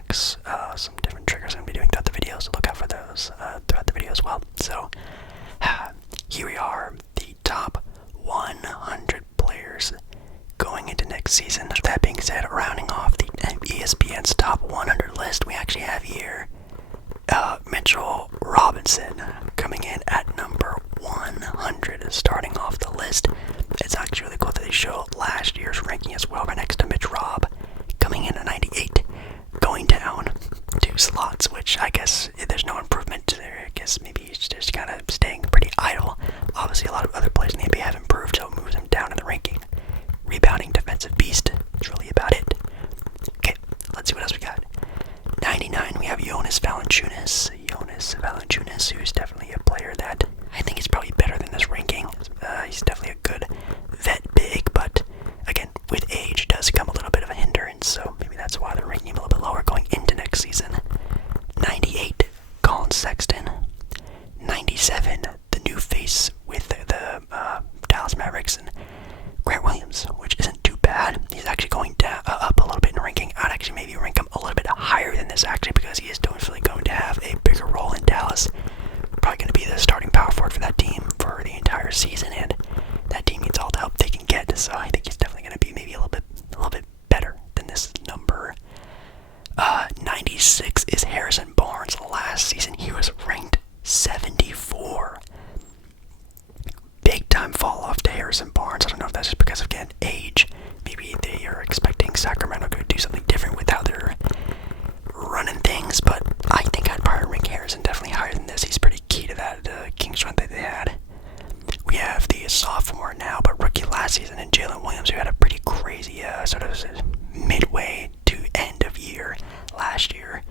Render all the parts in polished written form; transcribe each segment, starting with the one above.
hacks, some different triggers I'm going to be doing throughout the video, so look out for those throughout the video as well. So, here we are, the top 100 players going into next season. That being said, rounding off the ESPN's top 100 list, we actually have here Mitchell Robinson coming in at number 100, starting off the list. It's actually really cool that they show last year's ranking as well, right next to Mitch Rob, coming in at 98, going down 2 slots, which I guess there's no improvement there. I guess maybe he's just kind of staying pretty idle. Obviously, a lot of other players in the NBA have improved, so it moves him down in the ranking. Rebounding defensive beast is really about it. Okay, let's see what else we got. 99, we have Jonas Valanciunas. Who's definitely a player that I think is probably better than this ranking. He's definitely a good vet big, but again, with age does come a little bit of a hindrance, so maybe that's why they're ranking him a little bit lower going into next season. 98, Colin Sexton. 97, the new face with the Dallas Mavericks, and Grant Williams, which isn't too bad. He's actually going down, up a little bit in ranking. I'd actually maybe rank him a little bit higher than this, actually, because he is definitely going to have a bigger role in Dallas. Probably going to be the starting power forward for that team for the entire season, and that team needs all the help they can get. So I think he's definitely going to be maybe a little bit better than this number. 96 is Harrison Barnes. Last season he was ranked 74. Big time fall off to Harrison Barnes. I don't know if that's just because of, again, age. Maybe they are expecting Sacramento to do something different with how they're running things, but I think I'd probably rank Harrison definitely higher than this. He's pretty key to that Kings run that they had. We have the sophomore now, but rookie last season, and Jalen Williams, who had a pretty crazy sort of midway to end of year last year.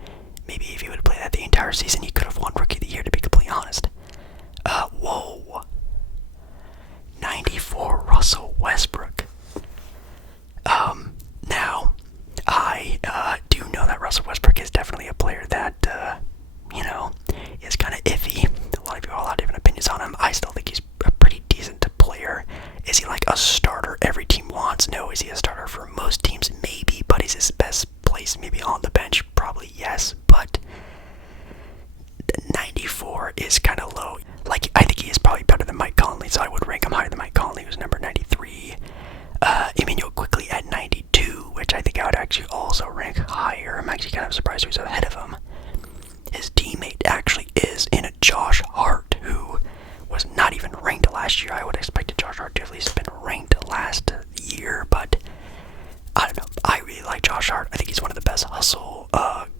Maybe if he would have played that the entire season, he could have won Rookie of the Year, to be completely honest. Whoa. 94, Russell Westbrook. Now, I do know that Russell Westbrook is definitely a player that, is kind of iffy. A lot of people have a lot of different opinions on him. I still think he's a pretty decent player. Is he like a starter every team wants? No. Is he a starter for most teams? Maybe, but is his best place maybe on the bench? Probably yes, but 94 is kind of low. Like, I think he is probably better than Mike Conley, so I would rank him higher than Mike Conley, who's number 93. Emmanuel Quickly at 92, which I think I would actually also rank higher. I'm actually kind of surprised he's ahead of him. His teammate actually is in a Josh Hart, who was not even ranked last year. I would expect Josh Hart to at least have been ranked last year, but I don't know. I really like Josh Hart. I think he's one of the best hustle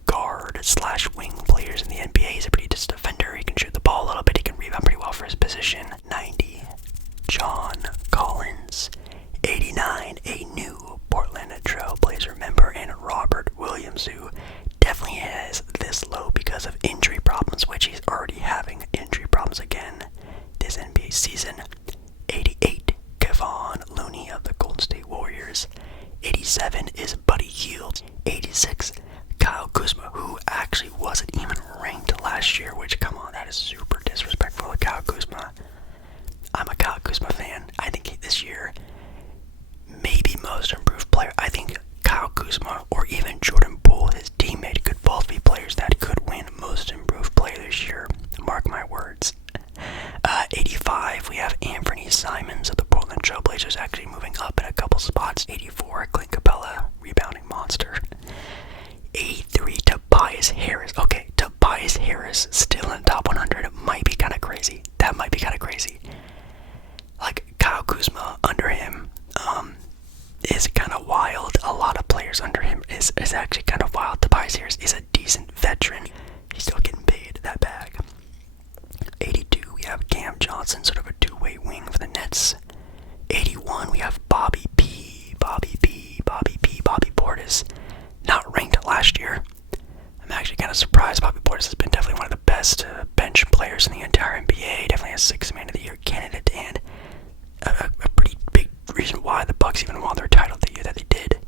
guard/wing players in the NBA. He's a pretty decent defender. He can shoot the ball a little bit. He can rebound pretty well for his position. 90, John Collins. 89, a new Portland Trailblazer member, and Robert Williams, who definitely has this low because of injury problems, which he's already having injury problems again this NBA season. 88, Kevon Looney of the Golden State Warriors. 87 is Buddy Hield. 86, Kyle Kuzma, who actually wasn't even ranked last year, which, come on, that is super disrespectful to Kyle Kuzma. I'm a Kyle Kuzma fan. I think this year, maybe most improved player. I think Kyle Kuzma or even Jordan Poole, his teammate, could both be players that could win most improved player this year. Mark my words. 85, we have Anthony Simons of the Portland Trailblazers actually moving up in a couple spots. 84, Clint Capella, rebounding monster. 83, Tobias Harris. Okay, Tobias Harris still in the top 100. It might be kind of crazy. That might be kind of crazy. Like, Kyle Kuzma under him is kind of wild. A lot of players under him is actually kind of wild. Tobias Harris is a decent veteran. He's still getting paid that bag. 82, we have Cam Johnson, sort of a two-way wing for the Nets. 81, we have Bobby Portis, not ranked last year. I'm actually kind of surprised. Bobby Portis has been definitely one of the best bench players in the entire NBA. Definitely a 6th Man of the Year candidate, and a pretty big reason why the Bucks even won their title the year that they did.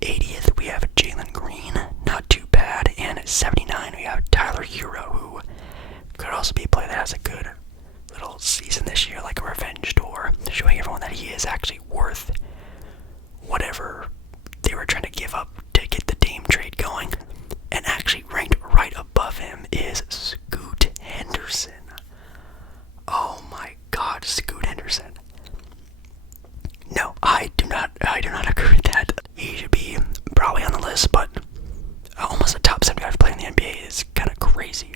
80th, we have Jalen Green, not too bad. And at 79, we have Tyler Hero, who could also be a player that has a good little season this year, like a revenge tour, showing everyone that he is actually worth whatever they were trying to give up to get the Dame trade going. NBA is kind of crazy.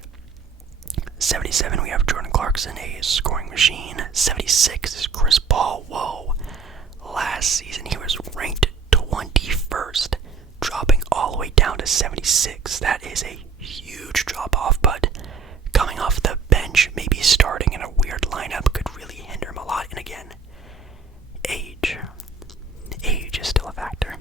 77, we have Jordan Clarkson, a scoring machine. 76 is Chris Paul. Whoa. Last season, he was ranked 21st, dropping all the way down to 76. That is a huge drop-off, but coming off the bench, maybe starting in a weird lineup could really hinder him a lot. And again, age is still a factor.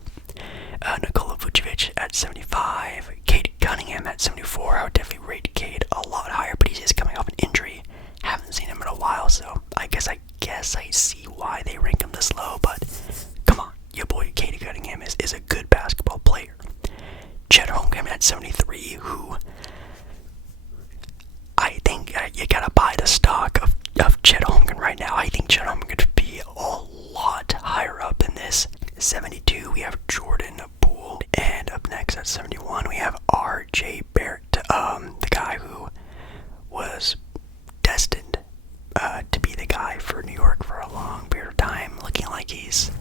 Nikola Vucevic at 75, Cade Cunningham at 74. I would definitely rate Cade a lot higher, but he's just coming off an injury. Haven't seen him in a while, so I guess I see why they rank him this low. But come on, your boy Cade Cunningham is a good basketball player. Chet Holmgren at 73, who I think you gotta buy the stock of Chet Holmgren right now. I think Chet Holmgren could be a lot higher up than this. 72, we have Jordan Poole, and up next at 71, we have R.J. Barrett, the guy who was destined to be the guy for New York for a long period of time, looking like he's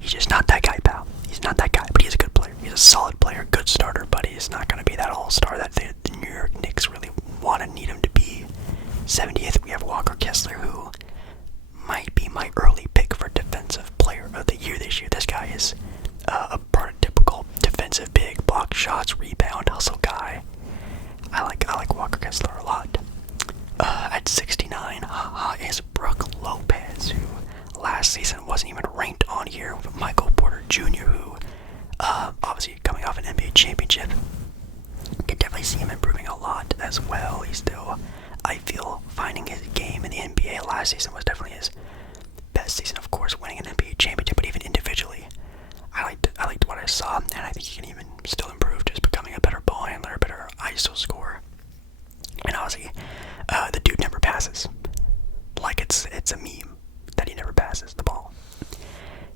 just not that guy, pal. He's not that guy, but he's a good player. He's a solid player, good starter, but he's not going to be that all-star that the New York Knicks really want to need him to be. 70th, we have Walker Kessler, who might be my early pick for Defensive Player of the Year this year. This guy is a prototypical defensive big, block shots, rebound, hustle guy. I like Walker Kessler a lot. At 69, is Brook Lopez, who last season wasn't even ranked on here, with Michael Porter Jr., who obviously coming off an NBA championship. Could definitely see him improving a lot as well. He's still, I feel, finding his game in the NBA. Last season was definitely his best season, of course, winning an NBA championship, but even individually, I liked what I saw, and I think he can even still improve, just becoming a better ball handler, a better ISO scorer. And obviously, the dude never passes. Like it's a meme that he never passes the ball.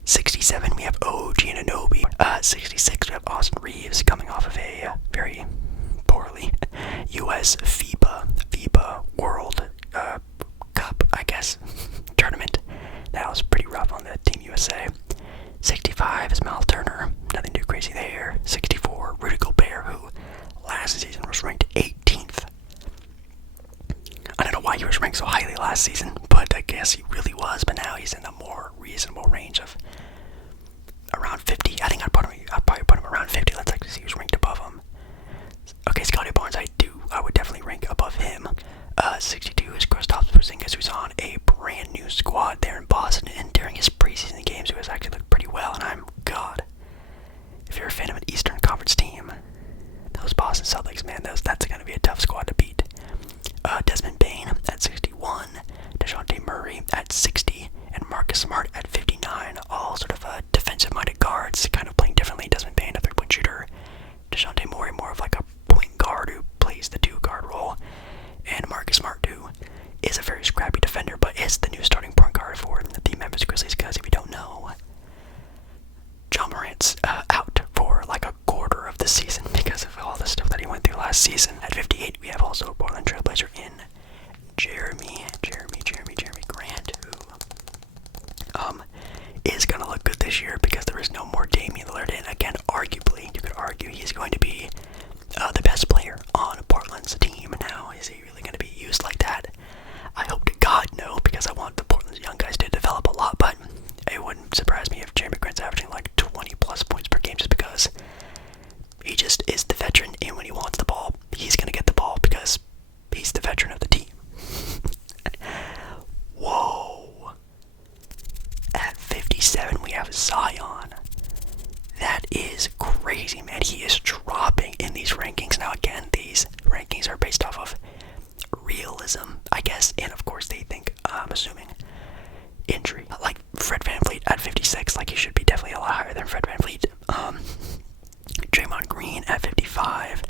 67, we have OG Anunoby. 66, we have Austin Reeves, coming off of a very poorly U.S. FIBA World Cup, I guess, tournament. That was pretty rough on the Team USA. 65 is Mal Turner, nothing too crazy there. 64, Rudy Gobert, who last season was ranked 18th. I don't know why he was ranked so highly last season, but I guess he really was. But now he's in a more reasonable range of around 50. I think I'd probably put him around 50. Let's actually see who's ranked above him. Okay, Scotty Barnes, I would definitely rank above him. 62 is Kristaps Porzingis, who's on a brand new squad there in Boston, and during his preseason games, he has actually looked pretty well. And if you're a fan of an Eastern Conference team, those Boston Celtics, man, that's going to be a tough squad to beat. Desmond Bane at 61, DeJounte Murray at 60, and Marcus Smart at 59. All sort of defensive-minded guards, kind of playing differently. Desmond Bane, a three-point shooter. DeJounte Murray, more of like a point guard who plays the two-guard role. And Marcus Smart, who is a very scrappy defender, but is the new starting point guard for the Memphis Grizzlies, because if you don't know, John Morant's out for like a quarter of the season because of all the stuff that he went through last season. At 58, we have also Portland Trailblazer in Jeremy Grant, who is going to look good this year because there is no more Damian Lillard. And again, arguably, you could argue he's going to be the best player on Portland's team. Now, is he really going to be used like that? I hope to God no, because I want the Portland's young guys to develop a lot, but it wouldn't surprise me if Jeremy Grant's averaging like 20 plus points per game, just because he just is the veteran, and when he wants the ball, he's going to get the ball because he's the veteran of the team. Whoa. At 57, we have Zion. That is crazy, man. He is dropping in these rankings. Now, again, these rankings are based off of realism, I guess, and of course they think, I'm assuming, injury. Like Fred VanVleet at 56, like he should be definitely a lot higher than Fred VanVleet. Draymond Green at 55.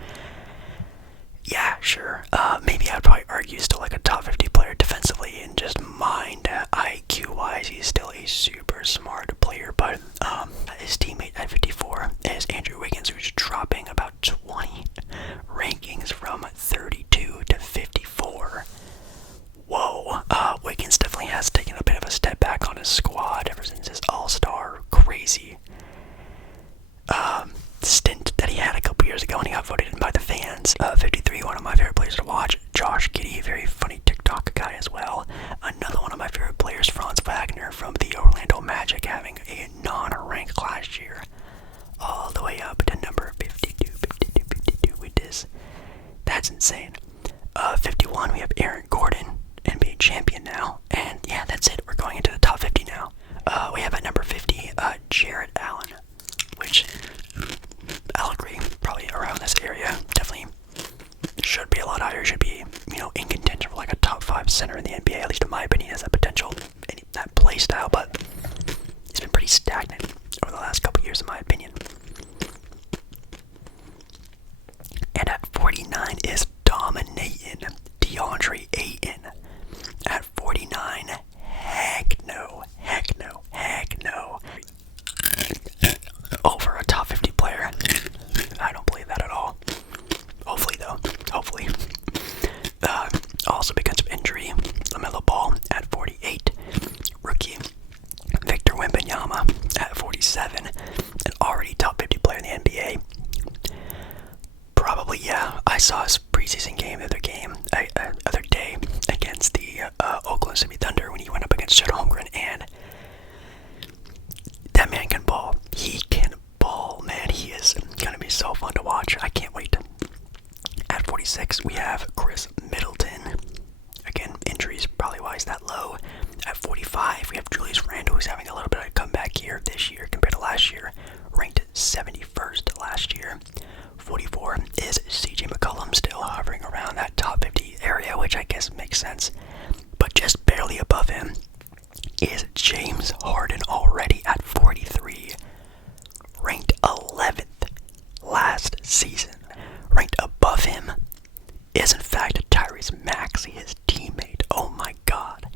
Yeah, sure. Maybe I'd probably argue still like a top 50 player defensively, and just mind IQ-wise, he's still a super smart player. But his teammate at 54 is Andrew Wiggins, who's dropping about 20 rankings from 32 to 54. Whoa. Wiggins definitely has taken a bit of a step back on his squad ever since his all-star crazy stint that he had a couple years ago, and he got voted voted in by the fans. 53, one of my favorite players to watch. Josh Giddey, very funny TikTok guy as well. Another one of my favorite players, Franz Wagner from the Orlando Magic, having a non-ranked last year. All the way up to number 52, which is, that's insane. 51, we have Aaron Gordon, NBA champion now. And yeah, that's it. We're going into the top 50 now. We have at number 50, Jarrett Allen, which I'll agree, probably around this area. Definitely should be a lot higher. Should be, in contention for like a top 5 center in the NBA. At least in my opinion, has that potential, that play style. But it's been pretty stagnant over the last couple years, in my opinion. And at 49 is dominating DeAndre Ayton. At 49, heck no. Over a top 50 player. I don't believe that at all. Hopefully, though. Hopefully. Also because of injury, LaMelo Ball at 48. Rookie Victor Wembanyama at 47. An already top 50 player in the NBA. Probably, yeah. I saw his preseason game, the other day against the Oklahoma City Thunder when he went up against Chet Holmgren, and that man can ball. He can ball, man. He is going to be so fun to watch. I can't wait. At 46, we have Chris Middleton. Again, injuries probably why he's that low. At 45, we have Julius Randle, who's having a little bit of a comeback here this year compared to last year. Ranked 71st last year. 44 is CJ McCollum, still hovering around that top 50 area, which I guess makes sense. But just barely above him is James Harden, already at 43. Ranked 11th last season. Ranked above him is in fact Tyrese Maxey, his teammate. Oh my god.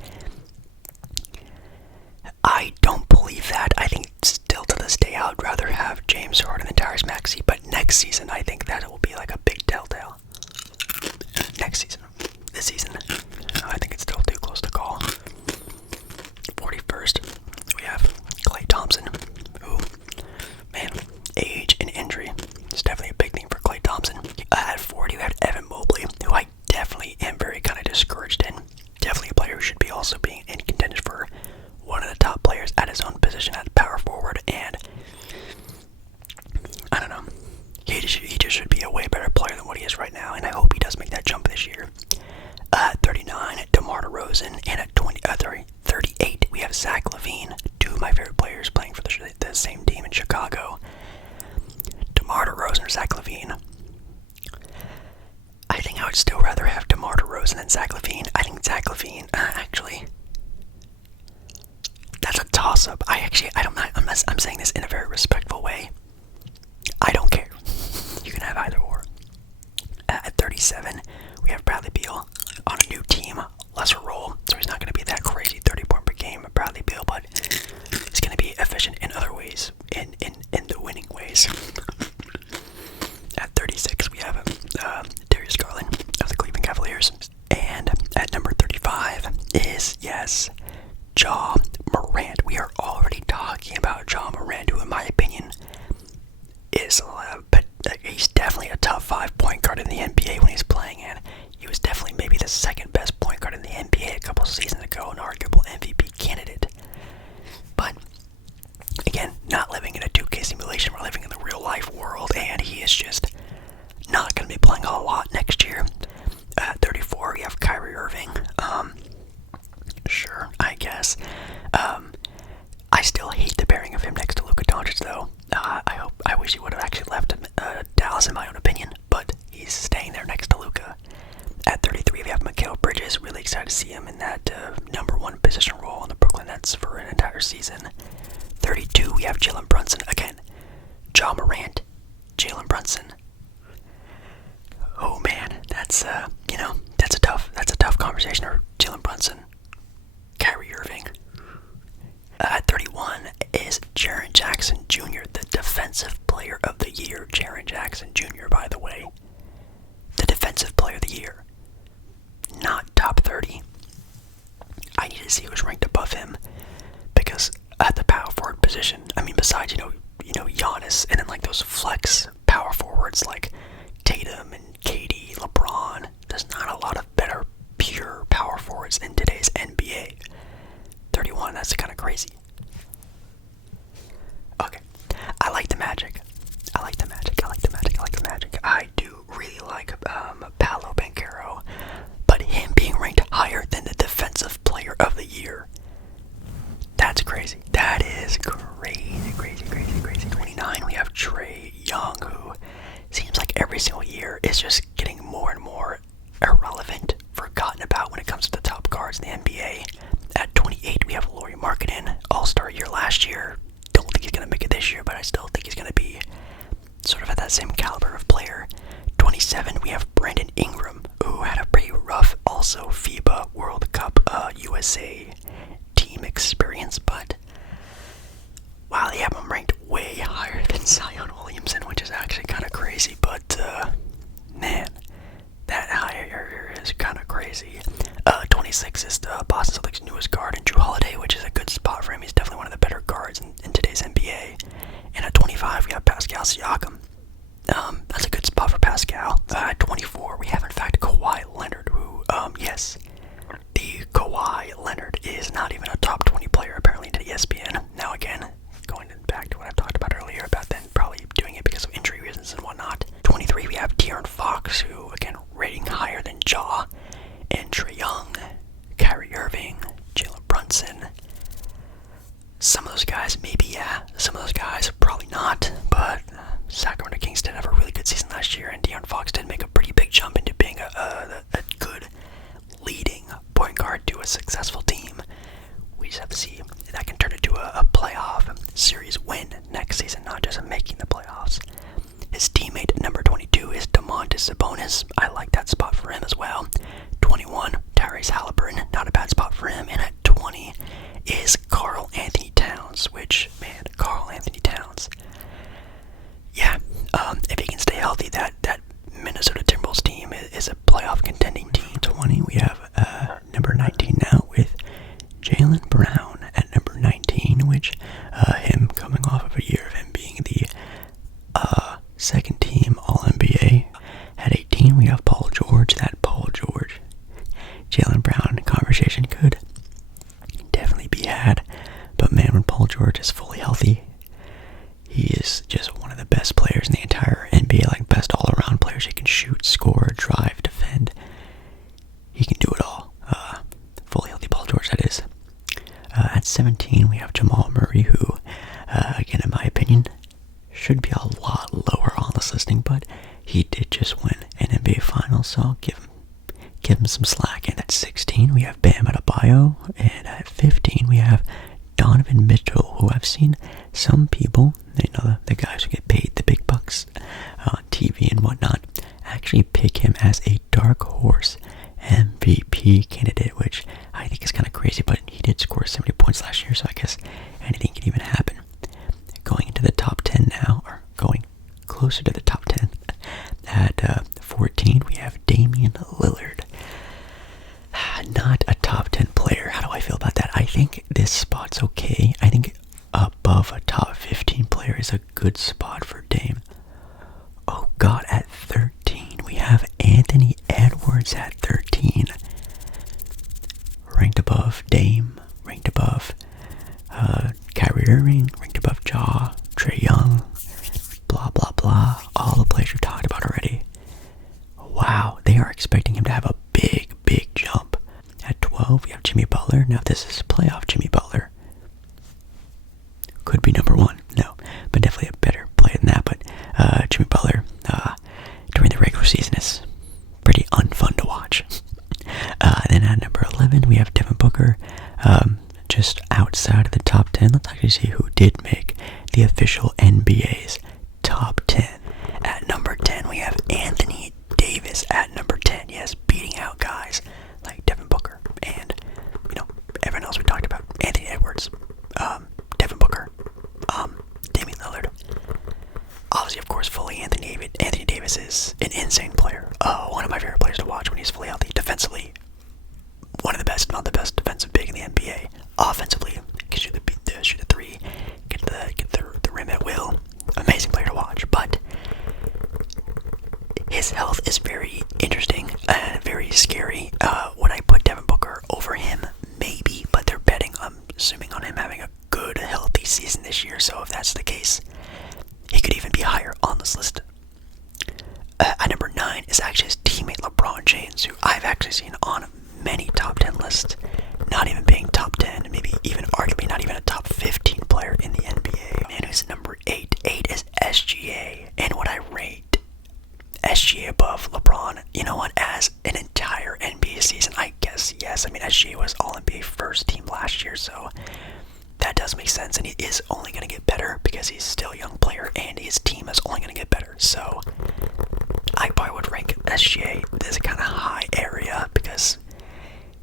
I don't believe that. I think still to this day I would rather have James Harden than Tyrese Maxey, but next season I think that it will be like a big telltale. Next season. This season, I think it's still too close to call. 41st, we have Klay Thompson, who, man, age and injury is definitely a big thing for Klay Thompson. At 40, we have Evan Mobley, who I definitely am very kind of discouraged in. Definitely a player who should be also being in contention for one of the top players at his own position at power forward, and I don't know. He just should be a way better player than what he is right now, and I hope he does make that jump this year. 39, DeMar DeRozan, and at 38, we have Zach LaVine, two of my favorite players playing for the same team in Chicago. DeMar DeRozan or Zach LaVine? I think I would still rather have DeMar DeRozan than Zach LaVine. I think Zach LaVine, actually, that's a toss-up. I'm saying this in a very respectful way. I don't care. You can have either or. At 37, we have Bradley Beal on a new team, lesser role, so he's not going to be that crazy 30-point per game Bradley Beal, but he's going to be efficient in other ways, in the winning ways. At 36, we have Darius Garland of the Cleveland Cavaliers, and at number 35 is, yes, Ja Morant. We are already talking about Ja Morant, who in my opinion is he's definitely a top 5 point guard in the NBA when he's playing, and he was definitely maybe the second best point guard in the NBA a couple seasons ago, an arguable MVP candidate. But again, not living in a 2K simulation, we're living in the real life world, and he is just not going to be playing a lot next year. At 34, we have Kyrie Irving. Sure, I guess. I still hate the pairing of him next to Luka Doncic, though. I wish he would have actually left Dallas, in my own opinion, but he's staying there next to Luka. At 33, we have Mikal Bridges. Really excited to see him in that number 1 position role on the Brooklyn Nets for an entire season. 32, we have Jalen Brunson. Again, Ja Morant, Jalen Brunson. Oh man, that's that's a tough conversation. Or Jalen Brunson, Kyrie Irving. At 31 is Jaren Jackson Jr., the Defensive Player of the Year. Jaren Jackson Jr., by the way. The Defensive Player of the Year. Not top 30. I need to see who's ranked above him, because at the power forward position, I mean, besides, Giannis, and then like those flex power forwards like Tatum every single year is just getting more and more irrelevant, forgotten about when it comes to the top guards in the NBA. At 28, we have Lauri Markkanen, All-Star year last year. Don't think he's going to make it this year, but I still think he's going to be sort of at that same caliber of player. 27, we have Brandon Ingram, who had a pretty rough, also FIBA World Cup USA team experience, but wow, they have him ranked way higher than Zion Williamson, which is actually kind of crazy, but man, that higher is kind of crazy. 26 is the Boston Celtics' newest guard, and Drew Holiday, which is a good spot for him. He's definitely one of the better guards in today's NBA. And at 25, we have Pascal Siakam. That's a good spot for Pascal. At 24, we have, in fact, Kawhi Leonard, who, yes, the Kawhi Leonard is not even a top 20 player, apparently, to ESPN. Now, again, going back to what I talked about earlier about them probably doing it because of injury reasons and whatnot. 23, we have De'Aaron Fox, who, again, rating higher than Ja, and Trae Young, Kyrie Irving, Jalen Brunson. Some of those guys, maybe, yeah. Some of those guys, probably not. But Sacramento Kings did have a really good season last year, and De'Aaron Fox did make a pretty big jump into being a good leading point guard to a successful team. We just have to see if that can turn into a playoff series win next season, not just making the playoffs. His teammate, number 22, is Domantas Sabonis. I like that spot for him as well. 21, Tyrese Halliburton, not a bad spot for him. And at 20 is Karl Anthony Towns, which, man, Karl Anthony Towns. Yeah, if he can stay healthy, that Minnesota Timberwolves team is a playoff contending team. 20, we have number 19 now with Jaylen Brown at number 19, which him coming off of a year of him being the second team All-NBA. At 18, we have Paul George. That Paul George, Jaylen Brown conversation could definitely be had. But man, when Paul George is fully healthy, he is just one of the best players in the entire NBA, like best all-around players. He can shoot, score, drive, defend. He can do it all. Fully healthy Paul George, that is. At 17, we have Jamal Murray, who, again, in my opinion, should be a lot lower on this listing, but he did just win an NBA Finals, so I'll give him some slack. And at 16, we have Bam Adebayo, and at 15, we have Donovan Mitchell, who I've seen some people, the guys who get paid the big bucks on TV and whatnot, actually pick him as a dark horse MVP candidate, which I think is kind of crazy, but he did score 70 points last year, so I guess anything can even happen. Going into the top 10 now, or going closer to the top 10, at 14, we have Damian Lillard. Not a top 10 player. How do I feel about that? I think this spot's okay. I think above a top 15 player is a good spot for Dame. Oh God, at 13, we have Anthony Edwards at 13. Ranked above Dame, ranked above Kyrie Irving, ranked above Ja, Trae Young, blah, blah, blah. All the players we've talked about already. Wow, they are expecting him to have a big, big jump. At 12, we have Jimmy Butler. Now, this is playoff Jimmy Butler. Could be number one. No, but definitely a better player than that. But Jimmy Butler, during the regular season, is pretty unfun to watch. Then at number 11, we have Devin Booker. Just outside of the top 10. Let's actually see who did make the official NBA's top 10. At number 10, we have Anthony Davis at number 10. Yes, beating out guys like Devin Booker and, everyone else we talked about. Anthony Edwards, Devin Booker, Damian Lillard. Obviously, of course, fully Anthony Davis is an insane player. One of my favorite players to watch when he's fully healthy. Defensively, one of the best, not the best defensive big in the NBA. Offensively, can shoot the three, get the rim at will. Amazing player to watch, but his health is very interesting and very scary. Would I put Devin Booker over him? Maybe, but they're betting, I'm assuming, on him having a good, healthy season this year, so if that's the case, he could even be higher on this list. At number 9 is actually his teammate LeBron James, who I've actually seen on many top 10 lists, not even being top 10, maybe even arguably not even a top 15 player in the NBA. Man, who's number 8? 8 is SGA, and what I rate SGA above LeBron? You know what? As an entire NBA season, I guess yes. I mean, SGA was All NBA first team last year, so that does make sense. And he is only going to get better because he's still a young player, and his team is only going to get better. So I probably would rank SGA this kind of high area because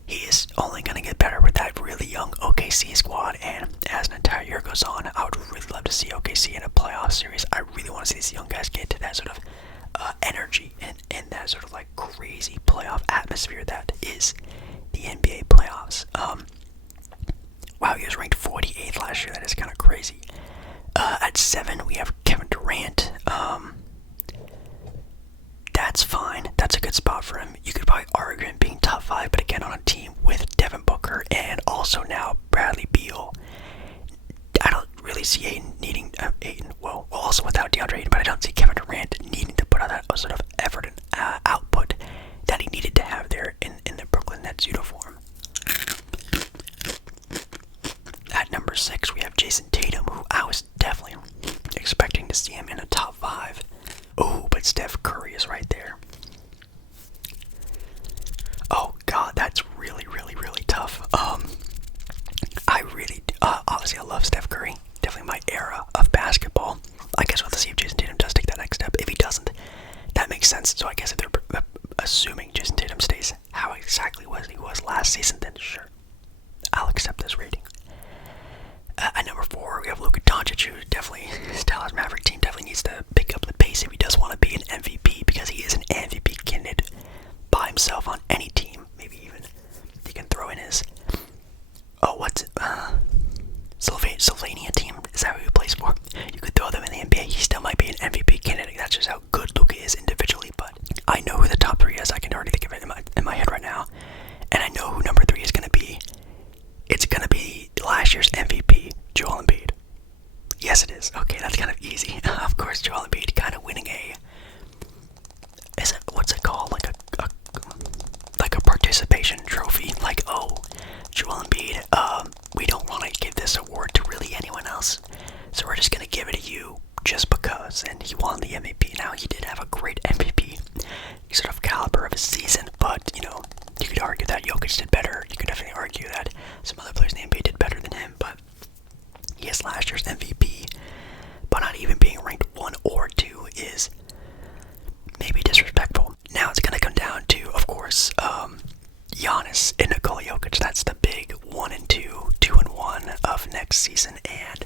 he is only going to get better with that really young OKC squad. And as an entire year goes on, I would really love to see OKC in a playoff series. I really want to see these young guys get to that sort of energy and that sort of like crazy playoff atmosphere that is the NBA playoffs. Wow, he was ranked 48th last year. That is kind of crazy. At 7, we have Kevin Durant. That's fine. That's a good spot for him. You could probably argue him being top 5, but again, on a team with Devin Booker and also now Bradley Beal, I don't really see Aiden needing well, also without DeAndre Ayton, but I don't see Kevin Durant needing to put out that sort of effort and output that he needed to have there in the Brooklyn Nets uniform. At number 6, we have Jason Tatum, who I was definitely expecting to see him in a top 5. Oh, but Steph Curry is right there. Oh God, that's really, really, really tough. I really, obviously I love Steph Curry. Definitely my era of basketball. I guess we'll have to see if Jason Tatum does take that next step. If he doesn't, that makes sense. So I guess if they're assuming Jason Tatum stays how exactly he was last season, then sure, I'll accept this rating. At number 4, we have Luka Doncic, who definitely, his Dallas Maverick team definitely needs to pick up the pace if he does want to be an MVP, because he is an MVP candidate by himself on any team. Maybe even he can throw in his, Sylvania team. Is that who he plays for? You could throw them in the NBA. He still might be an MVP candidate. That's just how good Luka is individually. But I know who the top 3 is. I can already think of it in my head right now, and I know who number 3 is going to be. It's going to be last year's MVP, Joel Embiid. Yes, it is. Okay, that's kind of easy. Of course, Joel Embiid kind of winning what's it called? Like a participation trophy. Like, oh, Joel Embiid, we don't want to give this award to really anyone else, so we're just going to give it to you just because. And he won the MVP. Now, he did have a great MVP sort of caliber of his season, but, you know, you could argue that Jokic did better. You could definitely argue that some other players in the NBA did better than him, but he is last year's MVP. But not even being ranked 1 or 2 is maybe disrespectful. Now it's going to come down to, of course, Giannis and Nikola Jokic. That's the big 1 and 2, 2 and 1 of next season, and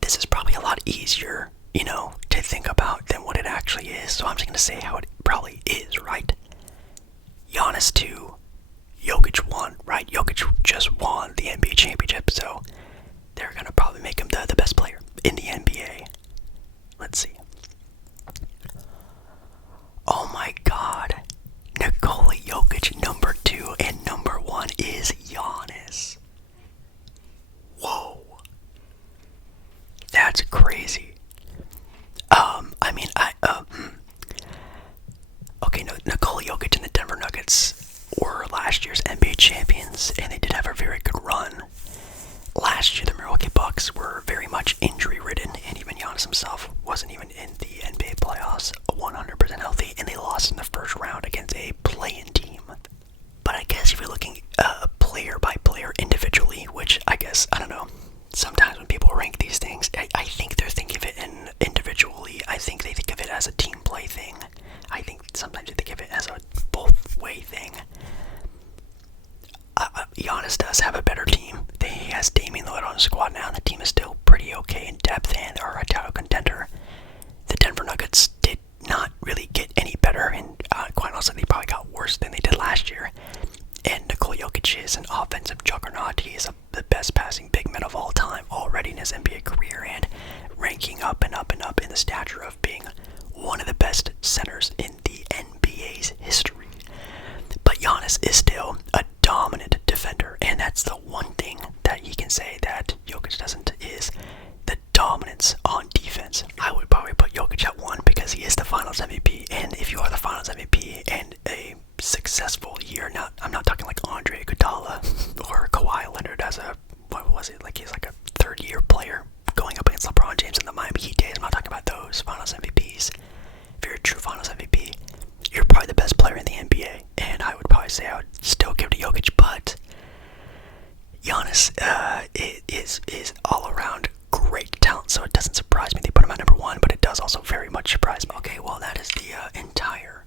this is probably a lot easier, you know, to think about than what it actually is. So I'm just going to say how it probably is, right? Giannis 2, Jokic 1, right? Jokic just won the NBA championship, so they're going to probably make him the best player in the NBA. Let's see. Oh my God. Nikola Jokic number 2 and number 1 is Giannis. Whoa. That's crazy. Okay, no, Nikola Jokic and the Denver Nuggets were last year's NBA champions, and they did have a very good run. Last year, the Milwaukee Bucks were very much injury-ridden, and even Giannis himself wasn't even in the NBA playoffs 100% healthy, and they lost in the first round against a play-in team. But I guess if you're looking player by player individually, which I guess, I don't know, sometimes when people rank these things, I think they're thinking of it individually. I think they think of it as a team play thing. I think sometimes they think of it as a both-way thing. Giannis does have a better team. He has Damian Lillard on the squad now, and the team is still pretty okay in depth, and they're a title contender. The Denver Nuggets did not really get any better, and quite honestly, they probably got worse than they did last year. And Nikola Jokic is an offensive juggernaut. He is the best passing big man of all time already in his NBA career, and ranking up and up and up in the stature of being one of the best centers in the NBA's history. But Giannis is still a dominant defender, and that's the one thing that he can say that Jokic doesn't, is the dominance on defense. I would probably put Jokic at 1 because he is the Finals MVP, and if you are the Finals MVP and a successful year, I'm not talking like Andre Iguodala or Kawhi Leonard as a, what was it, like he's like a third-year player going up against LeBron James in the Miami Heat days. I'm not talking about those Finals MVPs. Okay, well that is the entire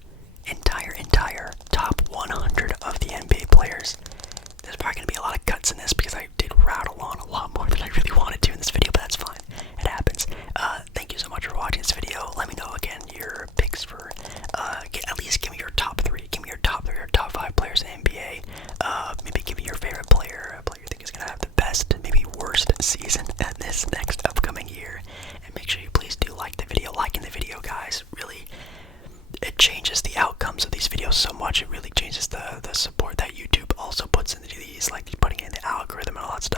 top 100 of the NBA players. There's probably going to be a lot of cuts in this because I did rattle on a lot more than I really wanted to in this video, but that's fine. It happens. Thank you so much for watching this video. Let me know again your picks for, at least give me your top 3. Give me your top 3 or top 5 players in the NBA. Maybe give me your favorite player, a player you think is going to have the best, maybe worst season at this next upcoming year. And make sure you please do like the video. Liking the video, guys, really, it changes the outcomes of these videos so much. It really changes the support that YouTube also puts into these, like putting in the algorithm and all that stuff.